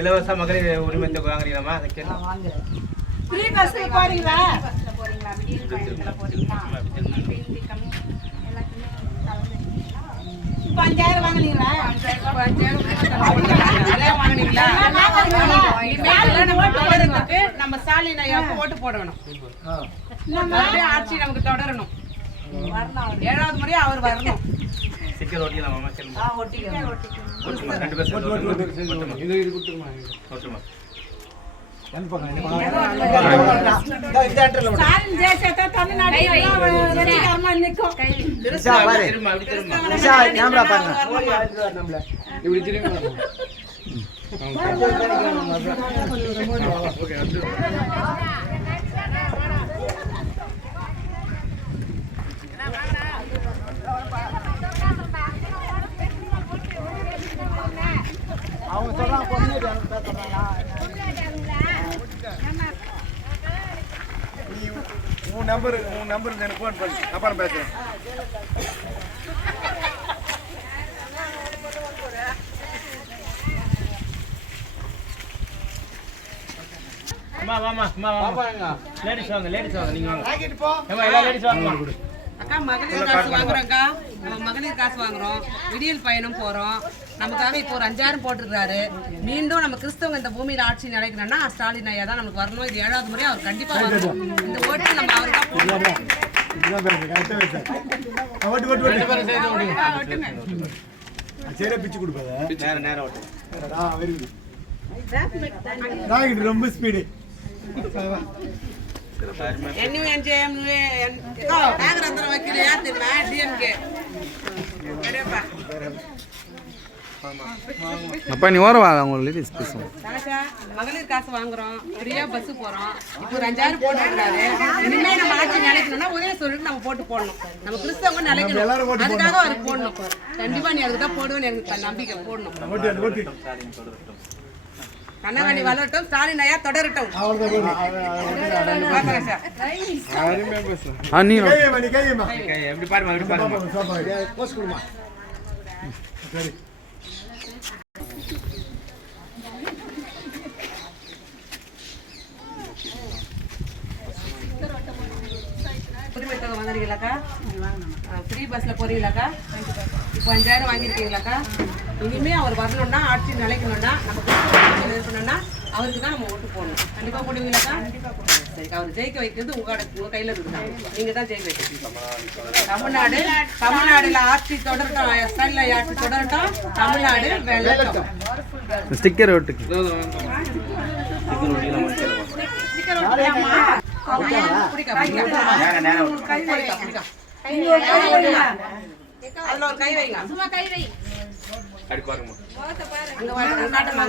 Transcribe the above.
இலவச மகளிர் உரிமை தொகை வாங்குறீங்களாமா? அதை கேட்க ஃப்ரீ பஸ்ல போறீங்களா? இப்போ 5000 வாங்குனீங்களா? 5000 வாங்குனீங்களா? நம்ம ஸ்டாலின் ஐயாவுக்கு ஓட்டு போடணும். ஆட்சி நமக்கு தொடரணும். 7வது முறையா அவர் வரணும். சிக்கல் ஓட்டிக்கலாமா? ஓட்டிக்கலாம். ரெண்டு பேர் ஸ்டாலின் ஜெயிச்சா தமிழ்நாடு வெற்றிகரமா நிக்கும். கேமரா பாருங்க. இப்படி திரும்பி அவங்க சொல்றாங்க உன் நம்பர் எனக்கு ஃபோன் பண்ணு, அப்புறம் பேசுறேன். லேடிஸ் வாங்க நீங்க வாங்க. எல்லா லேடிஸ் வாங்க. அக்கா மகளிர் காசு வாங்குறோம்க்கா. நம்ம மகளிர் காசு வாங்குறோம். விடியல் பயணம் போறோம். நமக்காக இப்போ ஒரு 5000 போட்டிருக்காரு. மீண்டும் நம்ம கிறிஸ்தவங்க இந்த பூமியில ஆட்சி நடக்கணும்னா ஸ்டாலின் ஐயா தான் நமக்கு வரணும். இது 7வது முறை அவர் கண்டிப்பா வரணும். இந்த ஓட்டு நம்ம அவருக்கு தான் போடணும். பிச்சு கொடுப்பாங்க. நேரம் ஓட்டு. ரொம்ப ஸ்பீடு. அப்பா நீ ஓர வாங்க அவங்க லேடிஸ் பேசுவோம். மகளிர் காசு வாங்குறோம். ஃப்ரீயா பஸ் போறோம். இப்போ ஒரு 5000 போட்டுருக்காரு. இனிமே நம்ம ஆட்சி நிலைக்கணும்னா ஒரே சொல்லிட்டு நம்ம போட்டு போடணும். நம்ம கிறிஸ்தவங்க நிலைக்கணும். அதுக்காக அவருக்கு போடணும். கண்டிப்பா நீ அதுக்கு தான் போடுவேன்னு எனக்கு நம்பிக்கை. போடணும். கண்ணாடி வளரட்டும். ஸ்டாலின் ஐயா தொடரட்டும். எப்படி பாருமா உரிமை தொகை வாங்குறீங்களாக்கா? ஃப்ரீ பஸ்ல போறீங்களாக்கா? இப்போ 5000 வாங்கியிருக்கீங்களாக்கா? இனிமே அவர் வரணும்னா ஆட்சி நிலைக்கணும்னா நம்ம இருக்கணும்னா அவருக்கு தான் நம்ம ஓட்டு போடணும். கண்டிப்பா போடுவீங்களாக்கா? சரி, அவர் ஜெயிக்க வைக்கிறது உங்க கையில இருக்குதா? நீங்க தான் ஜெயிக்க வைக்கிறீங்க. தமிழ்நாடுல ஆட்சி தொடரட்டும். ஸ்டாலின் ஆட்சி தொடரட்டும். தமிழ்நாடு வெள்ளட்டும். ஸ்டிக்கர் ஓட்டுக்கு அதுல ஒரு கை வைங்க. சும்மா கை வை. அடி பாருங்க. அங்க காட்டுமா.